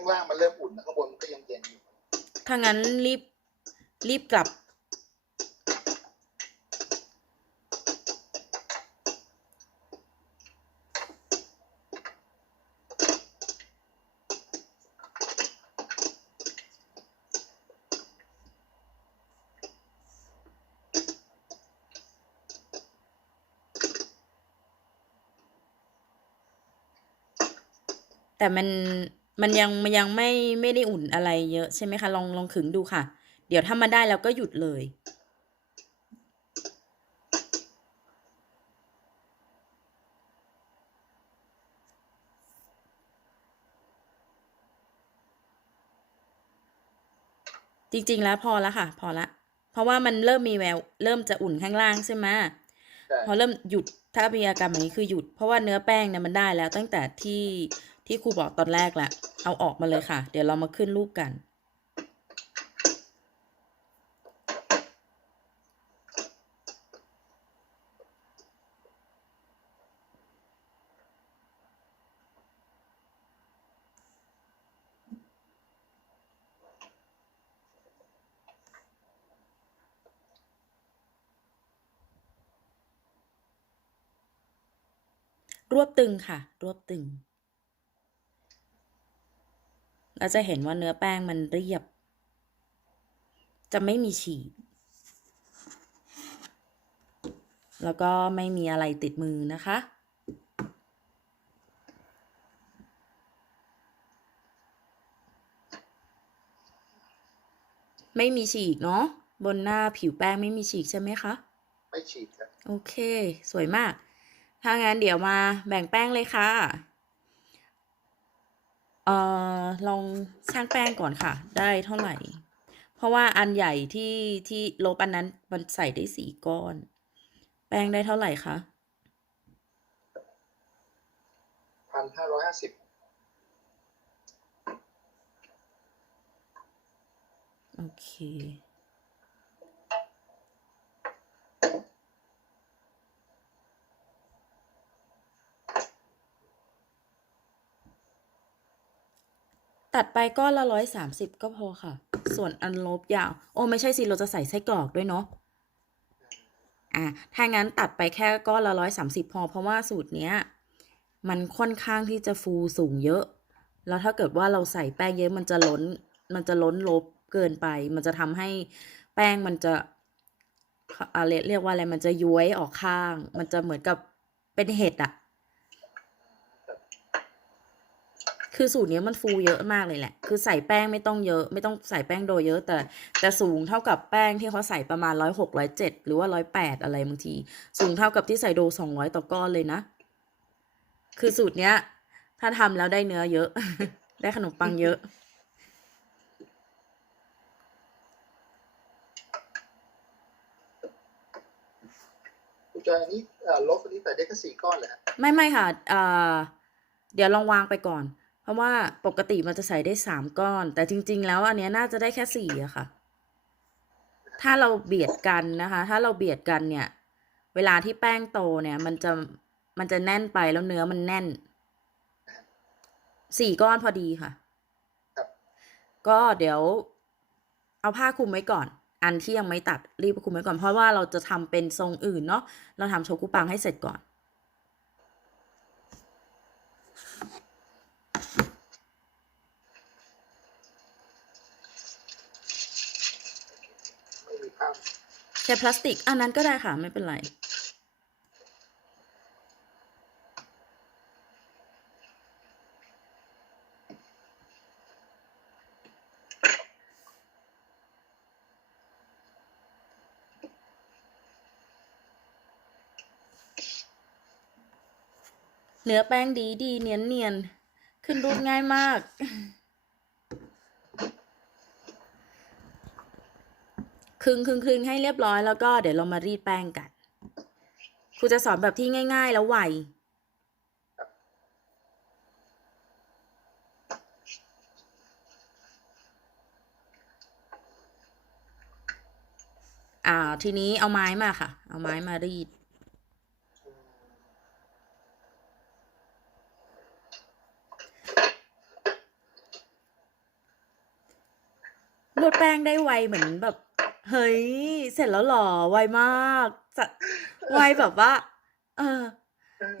ข้างล่างมันเริ่มอุ่นนะข้างบนมันก็ยังเย็นอยู่ถ้างั้นรีบรีบกลับ แต่มัน มันยังมันยังไม่ไม่ได้อุ่นอะไรเยอะใช่ไหมคะ ลองลองขึงดูค่ะ เดี๋ยวถ้ามาได้แล้วก็หยุดเลย จริง ๆ แล้วพอแล้วค่ะ พอละ เพราะว่ามันเริ่มมีแววเริ่มจะอุ่นข้างล่างใช่ไหมใช่พอเริ่มหยุดถ้ามีอาการแบบนี้คือหยุด เพราะว่าเนื้อแป้งเนี่ยมันได้แล้วตั้งแต่ที่ ที่ครูบอกตอนแรกแหละ เอาออกมาเลยค่ะ เดี๋ยวเรามาขึ้นรูปกัน รวบตึงค่ะ รวบตึง เราจะเห็นว่าเนื้อแป้งมันเรียบ จะไม่มีฉีกแล้วก็ไม่มีอะไรติดมือนะคะ ไม่มีฉีกเนาะบนหน้าผิวแป้งไม่มีฉีกใช่ไหมคะ ไม่ฉีดครับ โอเค สวยมาก ถ้างั้นเดี๋ยวมาแบ่งแป้งเลยค่ะ เอ่อลองช่างแป้งก่อนค่ะ ได้เท่าไหร่ เพราะว่าอันใหญ่ที่ที่ลบอันนั้นมันใส่ได้สี่ก้อน แป้งได้เท่าไหร่คะพันห้าร้อยห้าสิบโอเค ตัดไปก้อนละร้อยสามสิบก็พอค่ะ ส่วนอันลบยาว โอ้ไม่ใช่สิเราจะใส่ไส้กรอกด้วยเนาะอะถ้างั้นตัดไปแค่ก้อนละร้อยสามสิบพอ เพราะว่าสูตรเนี้ย มันค่อนข้างที่จะฟูสูงเยอะ แล้วถ้าเกิดว่าเราใส่แป้งเยอะมันจะล้น มันจะล้นลบเกินไป มันจะทำให้แป้งมันจะอะไรเรียกว่าอะไรมันจะย้วยออกข้าง มันจะเหมือนกับเป็นเห็ดอะ คือสูตรเนี้ยมันฟูเยอะมากเลยแหละ คือใส่แป้งไม่ต้องเยอะ ไม่ต้องใส่แป้งโดยเยอะ แต่แต่สูงเท่ากับแป้งที่เขาใส่ประมาณร้อยหกร้อยเจ็ดหรือว่าร้อยแปดอะไรบางที สูงเท่ากับที่ใส่โดสองร้อยต่อก้อนเลยนะ คือสูตรเนี้ย ถ้าทำแล้วได้เนื้อเยอะ ได้ขนมปังเยอะคุณจอยอันนี้เอ่อลบอันนี้ใส่ได้แค่สี่ก้อนเลยฮะไม่ไม่ค่ะอ่าเดี๋ยวลองวางไปก่อนเพ ราะว่าปกติมันจะใส่ได้สามก้อน แต่จริง ๆ แล้วอันเนี้ยน่าจะได้แค่สี่อะค่ะ ถ้าเราเบียดกันนะคะ ถ้าเราเบียดกันเนี่ย เวลาที่แป้งโตเนี่ย มันจะมันจะแน่นไปแล้วเนื้อมันแน่นสี่ก้อนพอดีค่ะ ก็เดี๋ยว เอาผ้าคลุมไว้ก่อน อันที่ยังไม่ตัดรีบคลุมไว้ก่อนเพราะว่าเราจะทำเป็นทรงอื่นเนาะเราทำโชกุปังให้เสร็จก่อน ไม่มีภาพ ใช้พลาสติกอันนั้นก็ได้ค่ะ ไม่เป็นไร เนื้อแป้งดีดีเนียนเนียนขึ้นรูปง่ายมาก คลึงคลึงคลึงให้เรียบร้อยแล้วก็เดี๋ยวเรามารีดแป้งกันครูจะสอนแบบที่ง่าย ๆ แล้วไวอ่าทีนี้เอาไม้มาค่ะ เอาไม้มารีดอนวดแป้งได้ไวเหมือนแบบ เฮ้ย เสร็จแล้วเหรอ ไวมาก จะไวแบบว่าเออ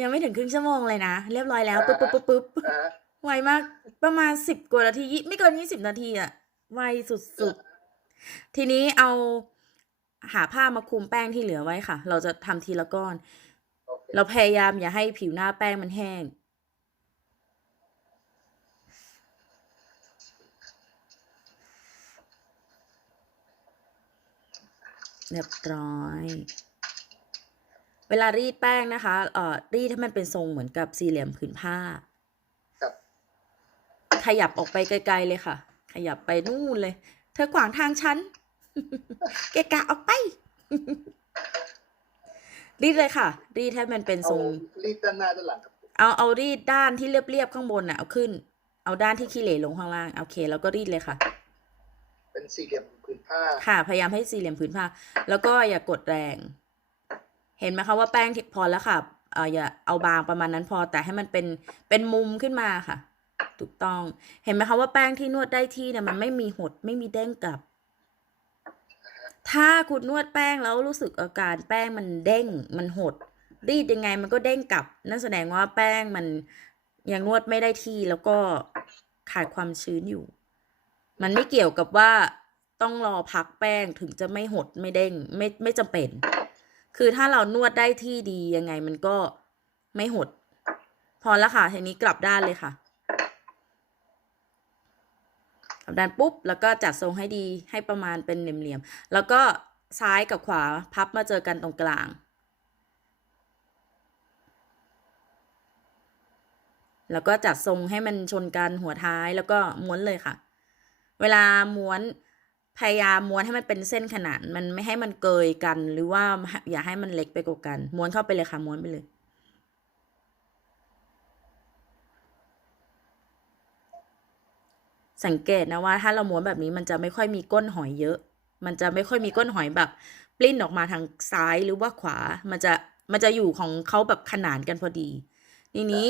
ยังไม่ถึงครึ่งชั่วโมงเลยนะ เรียบร้อยแล้วปุ๊บปุ๊บปุ๊บปุ๊บอ่าไวมาก ประมาณสิบกว่านาทียี่ไม่เกินยี่สิบนาทีอะไวสุดๆ ทีนี้เอาหาผ้ามาคลุมแป้งที่เหลือไว้ค่ะ เราจะทำทีละก้อน โอเคเราพยายามอย่าให้ผิวหน้าแป้งมันแห้ง เรียบร้อย เวลารีดแป้งนะคะ เอ่อ รีดให้มันเป็นทรงเหมือนกับสี่เหลี่ยมผืนผ้าครับขยับออกไปไกลๆเลยค่ะ ขยับไปนู่นเลย เธอขวางทางฉัน เกะกะออกไป รีดเลยค่ะ รีดให้มันเป็นทเอารงรีดด้านหน้าด้านหลังครับเอาเอารีดด้านที่เรียบๆข้างบนน่ะเอาขึ้น เอาด้านที่ขี้เหร่ลงข้างล่าง โอเค แล้วก็รีดเลยค่ะ เป็นสี่เหลี่ยมผืนผ้า ค่ะพยายามให้สี่เหลี่ยมผืนผ้า แล้วก็อย่ากดแรง เห็นไหมคะว่าแป้งพอแล้วค่ะเอออย่าเอาบางประมาณนั้นพอแต่ให้มันเป็นเป็นมุมขึ้นมาค่ะ ถูกต้อง เห็นไหมคะว่าแป้งที่นวดได้ที่เนี่ยมันไม่มีหดไม่มีเด้งกลับ ถ้าคุณนวดแป้งแล้วรู้สึกอาการแป้งมันเด้งมันหด รีดยังไงมันก็เด้งกลับ นั่นแสดงว่าแป้งมันยังนวดไม่ได้ที่แล้วก็ขาดความชื้นอยู่ มันไม่เกี่ยวกับว่าต้องรอพักแป้งถึงจะไม่หดไม่เด้งไม่ไม่จำเป็น คือถ้าเรานวดได้ที่ดียังไงมันก็ไม่หด พอแล้วค่ะทีนี้กลับด้านเลยค่ะกลับด้านปุ๊บ แล้วก็จัดทรงให้ดีให้ประมาณเป็นเหลี่ยมๆแล้วก็ซ้ายกับขวาพับมาเจอกันตรงกลางแล้วก็จัดทรงให้มันชนกันหัวท้ายแล้วก็ม้วนเลยค่ะ เวลาม้วนพยายามม้วนให้มันเป็นเส้นขนานมันไม่ให้มันเกยกัน หรือว่าอย่าให้มันเล็กไปกว่ากัน ม้วนเข้าไปเลยค่ะม้วนไปเลย สังเกตนะว่า ถ้าเราม้วนแบบนี้มันจะไม่ค่อยมีก้นหอยเยอะ มันจะไม่ค่อยมีก้นหอยแบบ ปลิ้นออกมาทางซ้ายหรือว่าขวา มันจะมันจะอยู่ของเขาแบบขนานกันพอดีทีนี้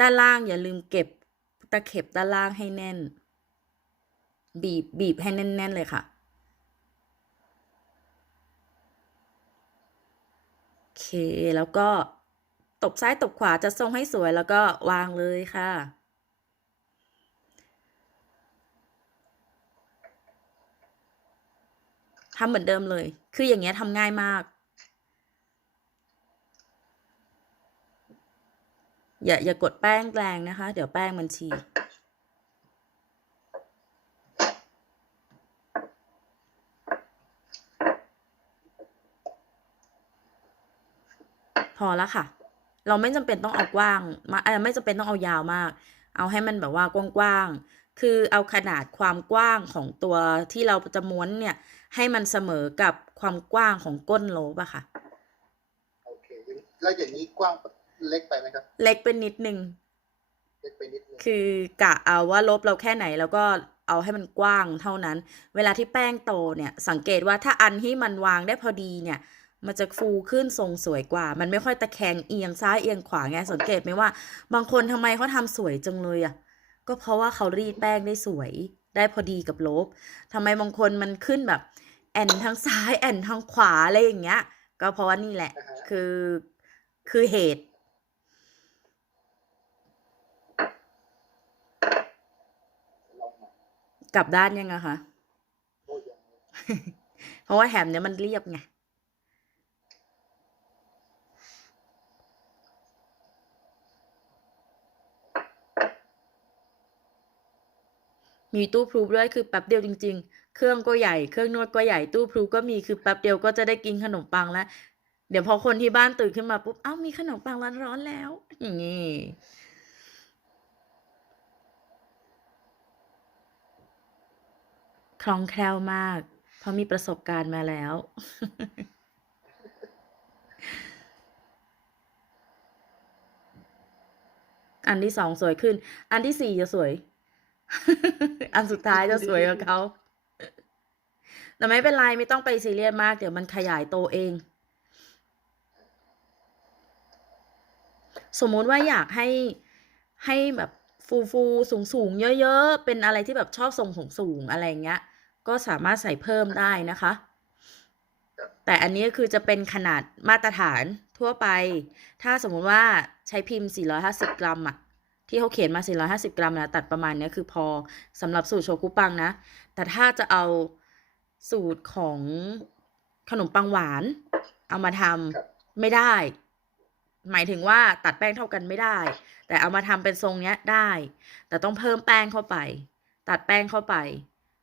ด้านล่างอย่าลืมเก็บตะเข็บด้านล่างให้แน่น บีบบีบให้แน่น ๆ เลยค่ะ โอเค แล้วก็ตบซ้ายตบขวาจะทรงให้สวยแล้วก็วางเลยค่ะทำเหมือนเดิมเลย คืออย่างเงี้ยทำง่ายมาก อย่าอย่ากดแป้งแรงนะคะ เดี๋ยวแป้งมันฉีก พอแล้วค่ะ เราไม่จำเป็นต้องเอากว้างมาเออไม่จำเป็นต้องเอายาวมาก เอาให้มันแบบว่ากว้างๆคือเอาขนาดความกว้างของตัวที่เราจะม้วนเนี่ย ให้มันเสมอกับความกว้างของก้นโลบอะค่ะโอเคแล้วอย่างนี้กว้างเล็กไปไหมครับ เล็กเป็นนิดนึงเล็กไปนิดนึงคือกะเอาว่าลบเราแค่ไหนแล้วก็เอาให้มันกว้างเท่านั้น เวลาที่แป้งโตเนี่ย สังเกตว่าถ้าอันที่มันวางได้พอดีเนี่ย มันจะฟูขึ้นทรงสวยกว่า มันไม่ค่อยตะแคงเอียงซ้ายเอียงขวาไงสังเกตไหมว่า บางคนทำไมเขาทำสวยจังเลยอะก็เพราะว่าเขารีดแป้งได้สวย ได้พอดีกับลบทำไมบางคนมันขึ้นแบบ แอนทางซ้ายแอนทางขวาอะไรอย่างเงี้ย ก็เพราะว่านี่แหละนะฮะคือคือเหตุลองหน่อยกลับด้านยังอะคะโอ้ยยังเพราะว่าแฮมเนี่ยมันเรียบไง มีตู้พรูฟด้วยคือแป๊บเดียวจริง ๆ เครื่องก็ใหญ่ เครื่องนวดก็ใหญ่ ตู้พรูฟก็มี คือแป๊บเดียวก็จะได้กินขนมปังแล้ว เดี๋ยวพอคนที่บ้านตื่นขึ้นมาปุ๊บ เอ้า มีขนมปังร้อนๆแล้ว อย่างนี้คล่องแคล่วมาก เพราะมีประสบการณ์มาแล้ว อันที่สองสวยขึ้น อันที่สี่จะสวย อันสุดท้ายจะสวยกว่าเขาแต่ไม่เป็นไรไม่ต้องไปซีเรียสมาก เดี๋ยวมันขยายโตเอง สมมุติว่าอยากให้ให้แบบฟูฟูสูงสูงๆเยอะ ๆ เป็นอะไรที่แบบชอบทรงสูงสูงอะไรเงี้ย ก็สามารถใส่เพิ่มได้นะคะ แต่อันนี้คือจะเป็นขนาดมาตรฐานทั่วไป ถ้าสมมุติว่าใช้พิมพ์ 450 กรัมอะ ที่เขาเขียนมา 450 กรัมนะตัดประมาณเนี้ยคือพอสำหรับสูตรโชกุปังนะ แต่ถ้าจะเอาสูตรของขนมปังหวาน เอามาทครับำไม่ได้ หมายถึงว่าตัดแป้งเท่ากันไม่ได้ แต่เอามาทำเป็นทรงเนี้ยได้ แต่ต้องเพิ่มแป้งเข้าไป ตัดแป้งเข้าไป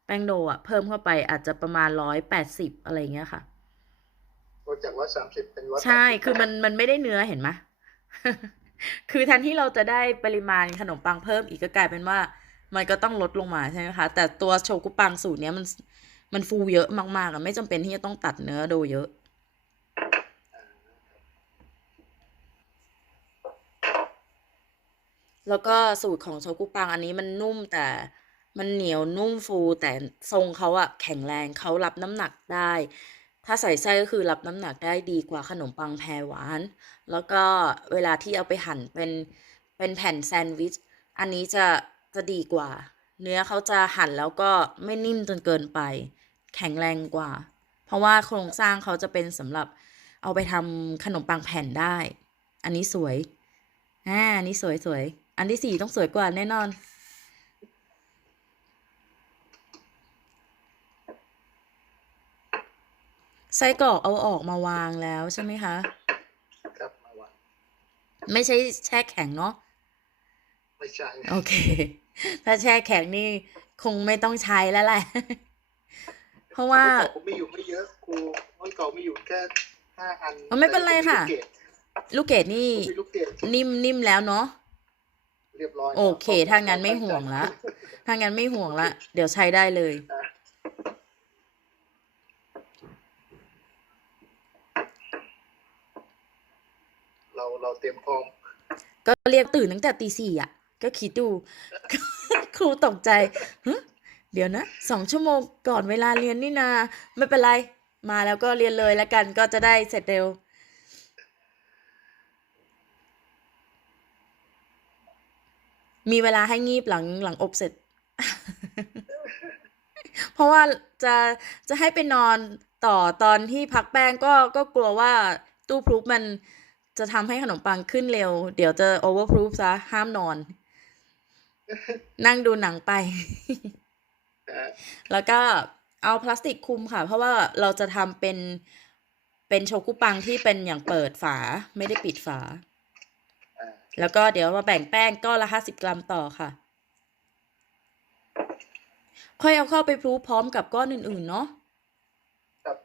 แป้งโดอะเพิ่มเข้าไปอาจจะประมาณร้อยแปดสิบอะไรอย่างเงี้ยค่ะลดจากร้อยสามสิบเป็นร้อยใช่ คือมันมันไม่ได้เนื้อเห็นไหม คือแทนที่เราจะได้ปริมาณขนมปังเพิ่มอีกก็กลายเป็นว่า มันก็ต้องลดลงมาใช่ไหมคะ แต่ตัวโชกุปังสูตรเนี้ยมันมันฟูเยอะมากๆอะไม่จำเป็นที่จะต้องตัดเนื้อโดเยอะแล้วก็สูตรของโชกุปังอันนี้มันนุ่มแต่มันเหนียวนุ่มฟูแต่ทรงเขาอะแข็งแรงเขารับน้ำหนักได้ ถ้าใส่ไส้ก็คือรับน้ำหนักได้ดีกว่าขนมปังแพรหวาน แล้วก็เวลาที่เอาไปหั่นเป็นเป็นแผ่นแซนด์วิช อันนี้จะจะดีกว่า เนื้อเขาจะหั่นแล้วก็ไม่นิ่มจนเกินไป แข็งแรงกว่า เพราะว่าโครงสร้างเขาจะเป็นสำหรับเอาไปทำขนมปังแผ่นได้ อันนี้สวยอ่าอันนี้สวยสวย อันที่สี่ต้องสวยกว่าแน่นอน ไส้กรอกเอาออกมาวางแล้วใช่ไหมคะ ครับมาวางไม่ใช่แช่แข็งเนาะไม่ใช่โอเค ถ้าแช่แข็งนี่คงไม่ต้องใช้แล้วแหละ เพราะว่าเมื่อก่อนผมมีอยู่ไม่เยอะครูเมื่อก่อนมีอยู่แค่ห้าอันอ๋อไม่เป็นไรค่ะแต่ลูกเกดนี่ผมมีลูกเกดผมมีลูกเกดนิ่มนิ่มแล้วเนาะเรียบร้อยโอเค ถ้างั้นไม่ห่วงละ ถ้างั้นไม่ห่วงละ เดี๋ยวใช้ได้เลย เตรียมพร้อม ก็เรียกตื่นตั้งแต่ตีสี่อะ ก็คิดดู ครูตกใจเดี๋ยวนะสองชั่วโมงก่อนเวลาเรียนนี่นา ไม่เป็นไร มาแล้วก็เรียนเลยแล้วกันก็จะได้เสร็จเร็วมีเวลาให้งีบหลังหลังอบเสร็จ เพราะว่าจะจะให้ไปนอนต่อตอนที่พักแป้งก็ก็กลัวว่าตู้พรูฟมัน จะทำให้ขนมปังขึ้นเร็ว เดี๋ยวจะโอเวอร์พรูฟซะ ห้ามนอน นั่งดูหนังไปนะฮะแล้วก็เอาพลาสติกคลุมค่ะ เพราะว่าเราจะทำเป็นเป็นโชกุปังที่เป็นอย่างเปิดฝาไม่ได้ปิดฝาอ่าแล้วก็เดี๋ยวมาแบ่งแป้งก้อนละห้าสิบกรัมต่อค่ะ ค่อยเอาเข้าไปพรูฟพร้อมกับก้อนอื่น ๆ เนาะครับ